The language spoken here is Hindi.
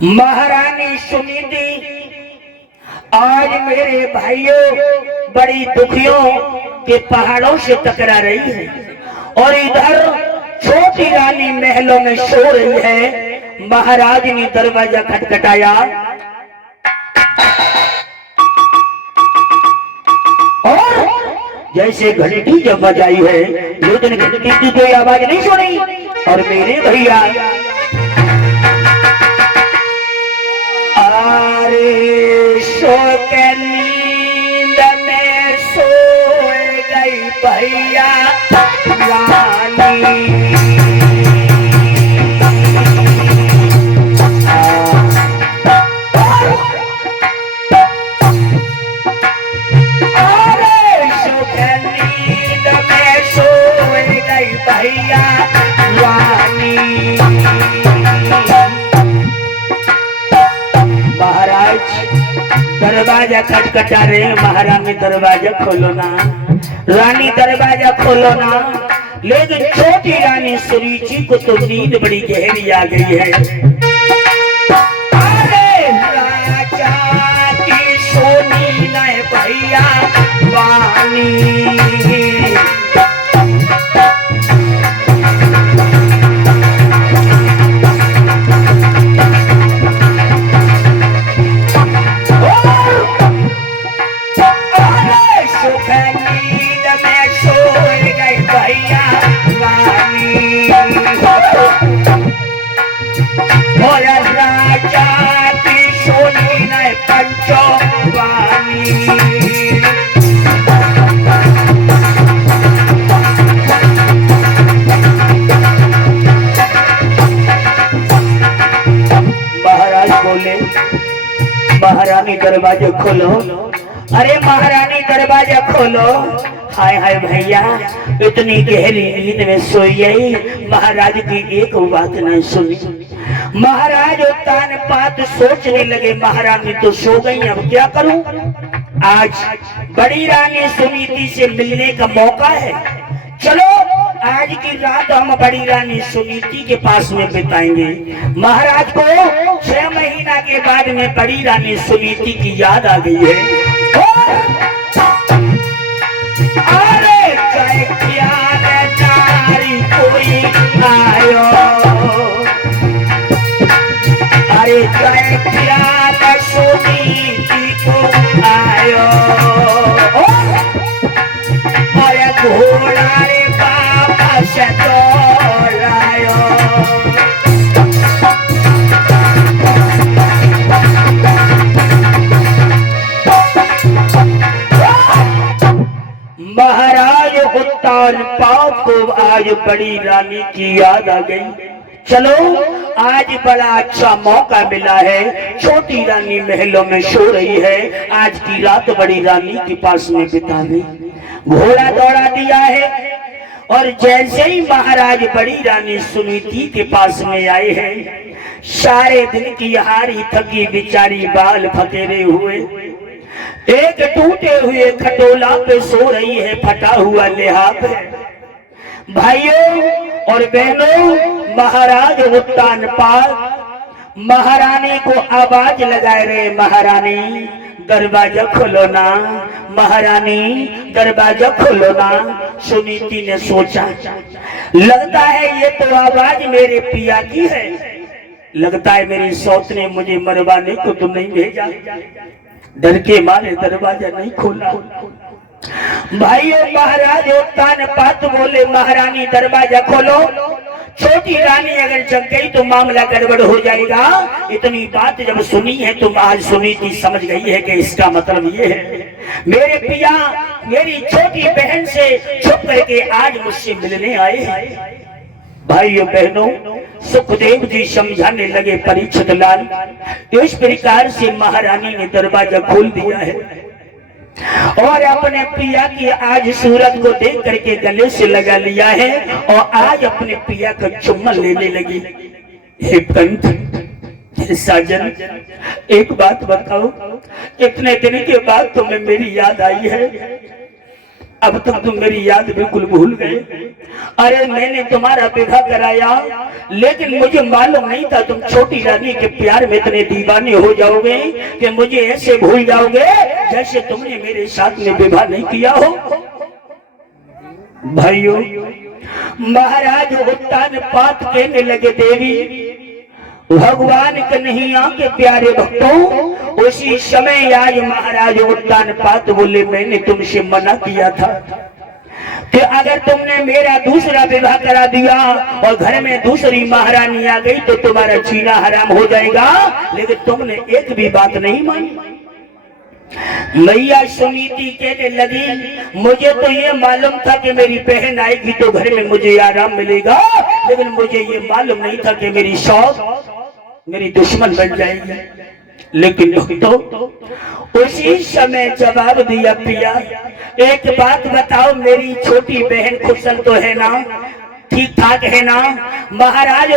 महारानी सुनीति आज मेरे भाइयों बड़ी दुखियों के पहाड़ों से टकरा रही है और इधर छोटी रानी महलों में सो रही है। महाराज ने दरवाजा खटखटाया और जैसे घंटी जब बजाई है लेकिन घंटी की कोई आवाज नहीं सुनी और मेरे भैया अरे सो के नींद में सो गई भैया रानी। अरे सो के नींद में सो गई भैया रानी। महाराज दरवाजा खटखटा रहे हैं। महारानी दरवाजा खोलो ना, रानी दरवाजा खोलो ना। लेकिन छोटी रानी सुरुचि को तो नींद बड़ी गहरी आ गई है। अरे राजा की सोनी न भैया वानी। राजा की सोनी न पंचवानी। महाराज बोले महारानी दरवाजा खोलो। अरे महारानी दरवाजा खोलो। हाय हाय भैया इतनी गहरी नींद में सोई गई। महाराज की एक बात नहीं सुनी। महाराज तान पात सोचने लगे महारानी तो सो गई, अब क्या करूं। आज बड़ी रानी सुनीति से मिलने का मौका है। चलो आज की रात हम बड़ी रानी सुनीति के पास में बिताएंगे। महाराज को 6 महीना के बाद में बड़ी रानी सुनीति की याद आ गई है। अरे क्या नारी कोई आयो। अरे क्या सुनीति को आयो। अरे घोड़ा रे बाबा से तोड़ायो। महाराज उत्तान पाव को आज बड़ी रानी की याद आ गई। चलो आज बड़ा अच्छा मौका मिला है। छोटी रानी महलों में सो रही है। आज की रात बड़ी रानी के पास में बिता दी। घोड़ा दौड़ा दिया है और जैसे ही महाराज बड़ी रानी सुनीति के पास में आए हैं, सारे दिन की हारी थकी बिचारी बाल फकेरे हुए एक टूटे हुए खटोला पे सो रही है। फटा हुआ लिहाफ है। भाइयों और बहनों महाराज उत्तान पाल महारानी को आवाज लगाए रहे। महारानी दरवाजा खोलो ना, महारानी दरवाजा खोलो ना। सुनीति ने सोचा लगता है ये तो आवाज मेरे पिया की है। लगता है मेरी सौत ने मुझे मरवाने को तो नहीं भेजा। डर के मारे दरवाजा नहीं खोला। भाइयों महाराज उत्तान पात बोले महारानी दरवाजा खोलो। छोटी रानी अगर जग गई तो मामला गड़बड़ हो जाएगा। इतनी बात जब सुनी है तो आज सुनीति समझ गई है कि इसका मतलब ये है मेरे पिया मेरी छोटी बहन से छुप करके आज मुझसे मिलने आए हैं। भाइयों बहनों सुखदेव जी समझाने लगे परीक्षित लाल। इस प्रकार से महारानी ने दरवाजा खोल दिया है और अपने पिया की आज सूरत को देख करके गले से लगा लिया है और आज अपने पिया का चुम्मा लेने लगी। हे पंथ साजन एक बात बताओ, इतने दिन के बाद तुम्हें मेरी याद आई है। अब तक तुम मेरी याद बिल्कुल भूल गए। अरे मैंने तुम्हारा विवाह कराया, लेकिन मुझे मालूम नहीं था तुम छोटी रानी के प्यार में इतने दीवाने हो जाओगे कि मुझे ऐसे भूल जाओगे जैसे तुमने मेरे साथ में विवाह नहीं किया हो। भाइयों, महाराज उत्तान पात कहने लगे, देवी भगवान कन्हैया के प्यारे भक्तों, उसी समय आज महाराज उत्तान पात बोले, मैंने तुमसे मना किया था कि अगर तुमने मेरा दूसरा विवाह करा दिया और घर में दूसरी महारानी आ गई तो तुम्हारा जीना हराम हो जाएगा, लेकिन तुमने एक भी बात नहीं मानी। मैया सुनीति कहने लगी, मुझे तो ये मालूम था कि मेरी बहन आएगी तो घर में मुझे आराम मिलेगा, लेकिन मुझे ये मालूम नहीं था कि मेरी सौस मेरी दुश्मन बन जाएगी। लेकिन दोस्तों उसी समय जवाब दिया, पिया एक बात बताओ, मेरी छोटी बहन कुशल तो है ना, ठीक ठाक है ना? महाराज